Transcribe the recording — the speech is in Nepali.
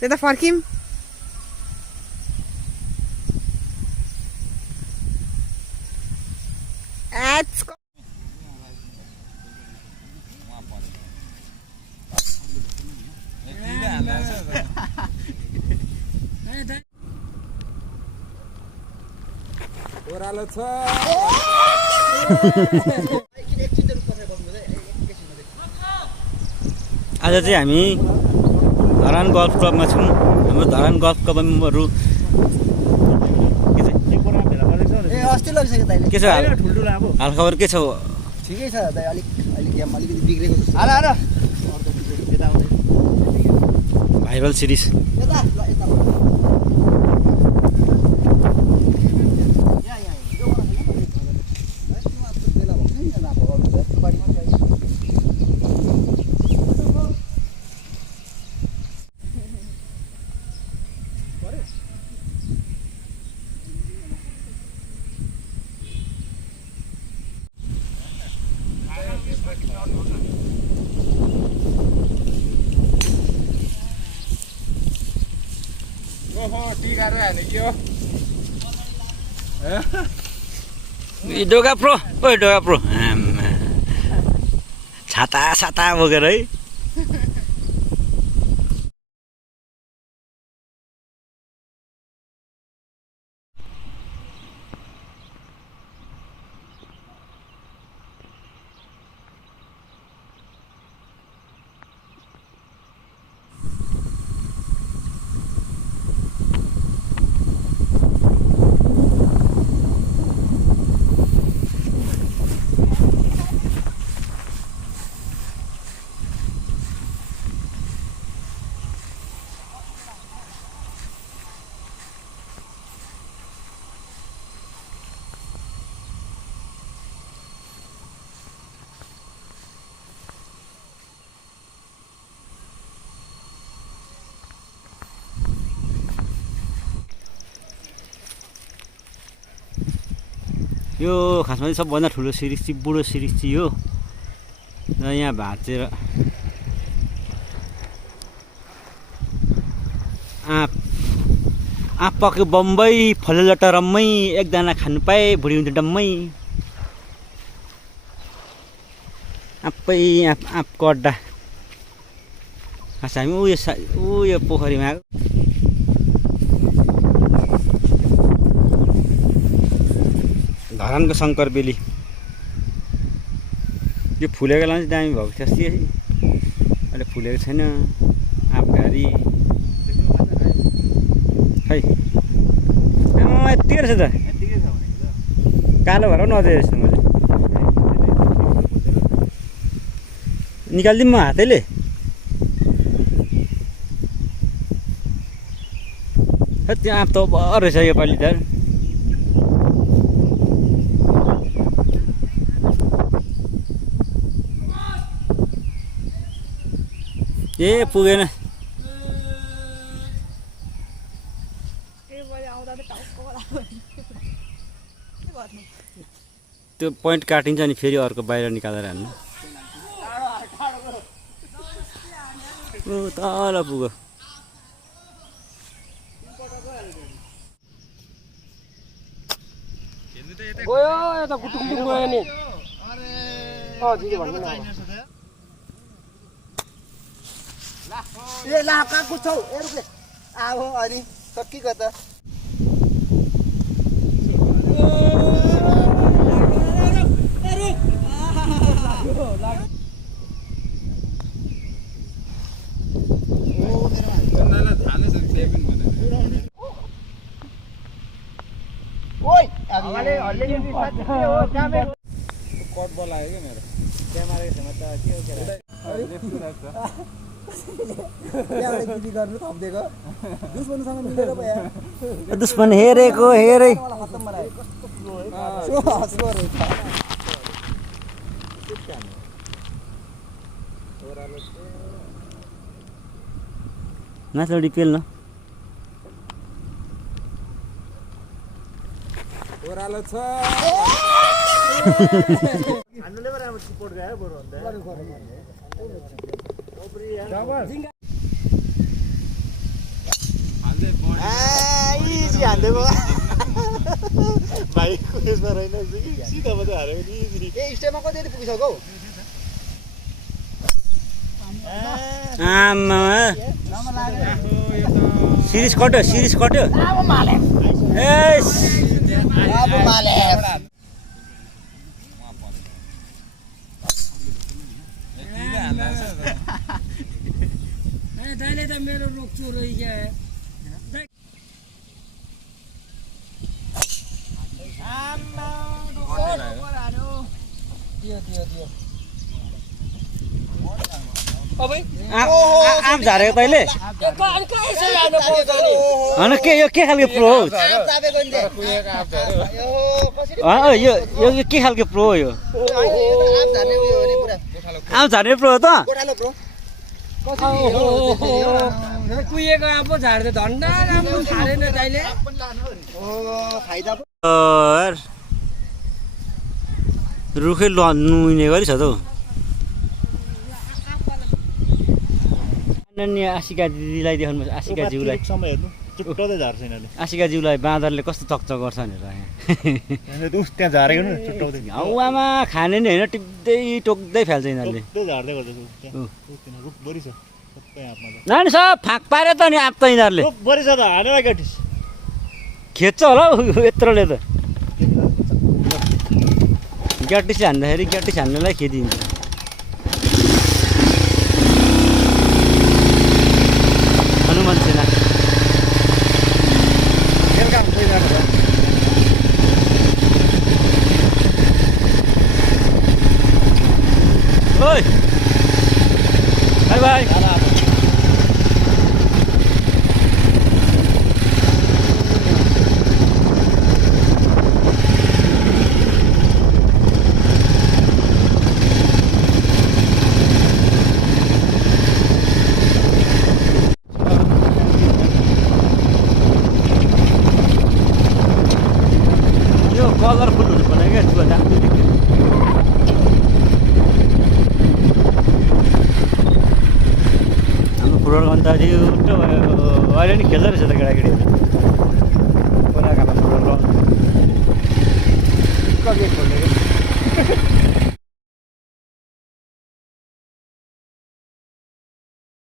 त्यता फर्किम ओरालो छ आज चाहिँ हामी धरान गल्फ क्लबमा छौँ। हाम्रो धरान गल्फ क्लब मेम्बरहरू के छ हालखबर के छ? ठिकै छ दाइ, अलिक गेम अलिकति बिग्रेको जस्तो। Viral series Doga pro Doga pro छाता छाता बोकेर है। यो खासमा चाहिँ सबभन्दा ठुलो सिरिज चाहिँ बुढो सिरिज चाहिँ हो र यहाँ भाँचेर आँप पक्यो बम्बई फलेलटा रम्मै एकजना खानु पाए भुँडी हुन्थ्यो डम्मै आँपै आँपको अड्डा। खास हामी उयो पोखरीमा आएको धरानको शङ्कर बेली। यो फुलेको बेलामा चाहिँ दामी भएको थियो अस्ति, अहिले फुलेको छैन। आँपघारी खै यत्तिकै रहेछ त, कालो भएर नदिए रहेछ मैले। निकालिदिउँ म हातैले। त्यो आँप त बर रहेछ योपालि त। ए पुगेन। त्यो पोइन्ट काटिन्छ अनि फेरि अर्को बाहिर निकालेर हान्नु। ओ तल पुग्यो। गयो यता गुटुङ गयो नि। दिदी भन्नु न। ए ला काकु छौ ए रुके आहो अनि सकिको त। ओइ हल्ले साथी के हो क्यामेरा कट बल आयो के मेरो क्यामेराको छेउमा त के हो केरा याले गिटी गर्नु थप्देको दुश्मनसँग मिलेर भयो। दुश्मन हेरेको हेरै खत्तम बनायो। कस्तो फ्लो है सो हस्लो रहेछ। माथि पेल्न ओरालो छ। हान्नुले इजी हान्दिएको भाइको यसमा रहेन सिधा मात्रै हाल्यो भने इजी ए स्टेपमा कति पुगिसक्यो आमा सिरिज कट्यो एस अब माले दाइले त मेरो रोक्छु रहिया आम झारेको तैँले होइन के यो के खालको प्रो हो यो के खालको प्रो हो यो आम झार्ने प्रो हो त कुहिएको आफू झार्दै धन्दा राम्रो झारेन दाइले रुखै नुइने गरी छ त हौ आशिका दिदीलाई देखाउनु आशिका जिउलाई चुट्टाउँदै झार्छ यिनीहरूले आशिका जिउलाई बाँदरले कस्तो चकचक गर्छ भनेर त्यहाँ झारेको नि चुट्टाउँदै हावामा खाने नि होइन टिप्दै टोक्दै फाल्छ यिनीहरूले झार्दै गर्छ रुख बढी छ सबै आँपमा नानी सब फाँक पारे त नि आँप त यिनीहरूले रुख बढी छ त हानेर गाटिस खेद्छ होला हौ यत्रोले त ग्याटिस हान्दाखेरि ग्याटिस हान्नेलाई खेदिन्छ हनुमान सेना ओइ बाई बाई कलरफुल हुनु पर्ने क्या जुवा राम्रो देख्यो हाम्रो फुटबल अन्त अहिले नि खेल्दो रहेछ त केटाकेटीहरू पुरा फुटबल ग्राउन्ड खोल्ने क्या